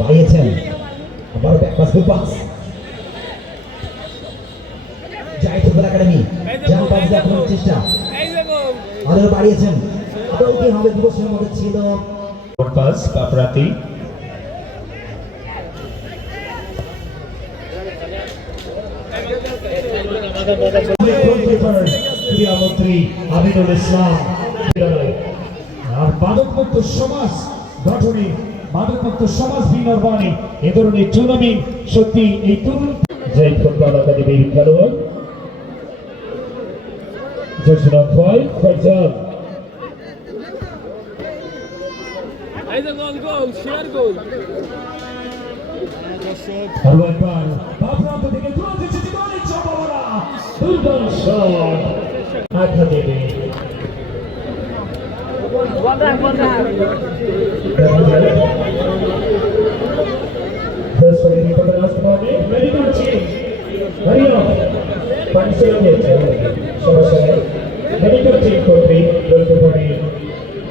বাড়িয়েছেন আবার back pass good pass জয় football academy জান পাস দেওয়ার চেষ্টা আরো বাড়িয়েছেন আদৌ কি হবে দিবসের মধ্যে ছিল পাস কাপরাতি ক্রীড়ামন্ত্রী আমিনুল ইসলাম আর মাদকমুক্ত সমাজ গঠনে মাদকমুক্ত সমাজ বিনির্মাণে এ ধরনের টুর্নামেন্ট সত্যি এই তরুণ জয় ফুটবল একাডেমির খেলোয়াড় জার্সি নাম্বার 5 ফরজান গোল শেয়ার গোল আরো একবার বাপ্রান্ত থেকে তুলে দিচ্ছে জীবনের সম্ভাবনা দুর্দান্ত শট আঘাত দেবে মেডিকেল চিফ হরিয়াম পানিশিয়ালের সরাসরি মেডিকেল চিফ কর্তৃক বলতে পারে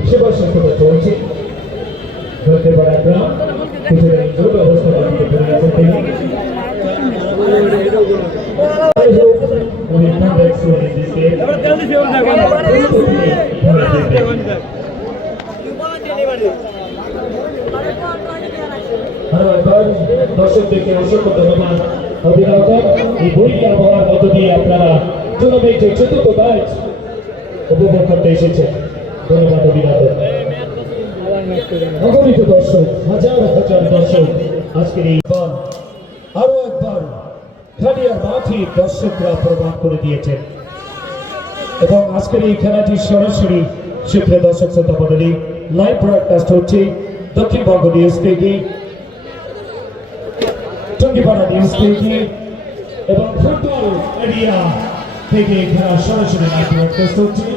সেবা শুশ্রূষা চলছে বলতে পারে আমরা কিছু জোর অবস্থা করতে পারে we come back to this game দর্শকদেরকে অসংখ্য ধন্যবাদ অভিনন্দন এই বইটি আবহাওয়ার মধ্য দিয়ে আপনারা টুর্নামেন্টের চতুর্থ ম্যাচ উপভোগ করতে এসেছেন ধন্যবাদ অভিনন্দন অগণিত দর্শক হাজার হাজার দর্শক আজকের এই বল আরো একবার খালিয়ার মাঠে দর্শকরা প্রমাণ করে দিয়েছেন এবং আজকের এই খেলাটি সরাসরি সুপ্রিয় দর্শক শ্রোতা মণ্ডলী লাইভ ব্রডকাস্ট হচ্ছে দক্ষিণবঙ্গ নিউজ থেকে টঙ্গিপাড়া নিউজ থেকে এবং ফুটবল এরিয়া থেকে খেলা সরাসরি লাইভ ব্রডকাস্ট হচ্ছে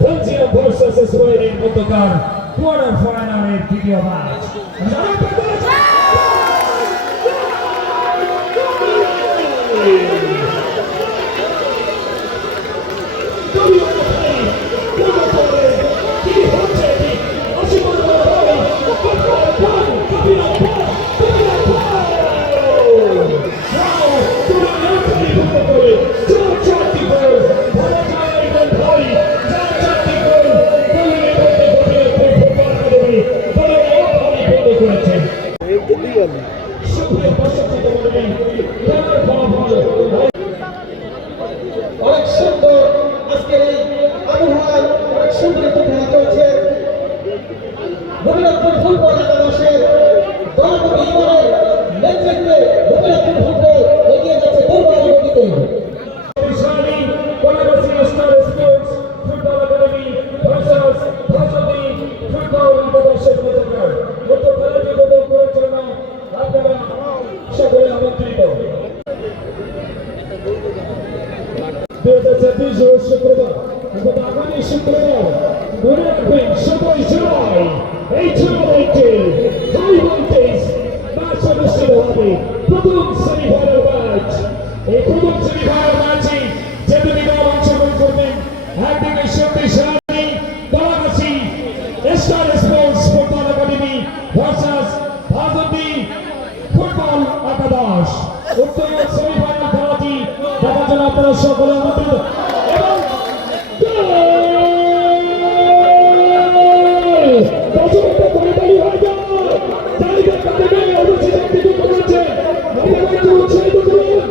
Belgium versus Sweden মধ্যকার কোয়ার্টার ফাইনালের দ্বিতীয় ম্যাচ অনেক সুন্দর আজকের এই আবহাওয়ায় অনেক সুন্দর একটি খেলা চলছে রবীন্দ্রনাথ ফুটবল একাদশের দলপতি ইমানের নেতৃত্বে রবীন্দ্রনাথ ফুটবল এগিয়ে যাচ্ছে দুর্বল গতিতে সকলে আমন্ত্রিত 2026 শুক্রবার এবং আগামী শুক্রবার মনে রাখবেন 27 জুলাই এই টুর্নামেন্টে হাই ভোল্টেজ ম্যাচ অনুষ্ঠিত হবে প্রথম সেমিফাইনাল ম্যাচ এই প্রথম সেমিফাইনাল ম্যাচে যে দুটি দল অংশগ্রহণ করবেন একদিকে শক্তিশালী Dalagachhi star sports football academy versus ভাজন্তি ফুটবল একাদশ উক্ত সেমিফাইনাল খেলাটি দেখার জন্য আপনারা সকলে আমন্ত্রিত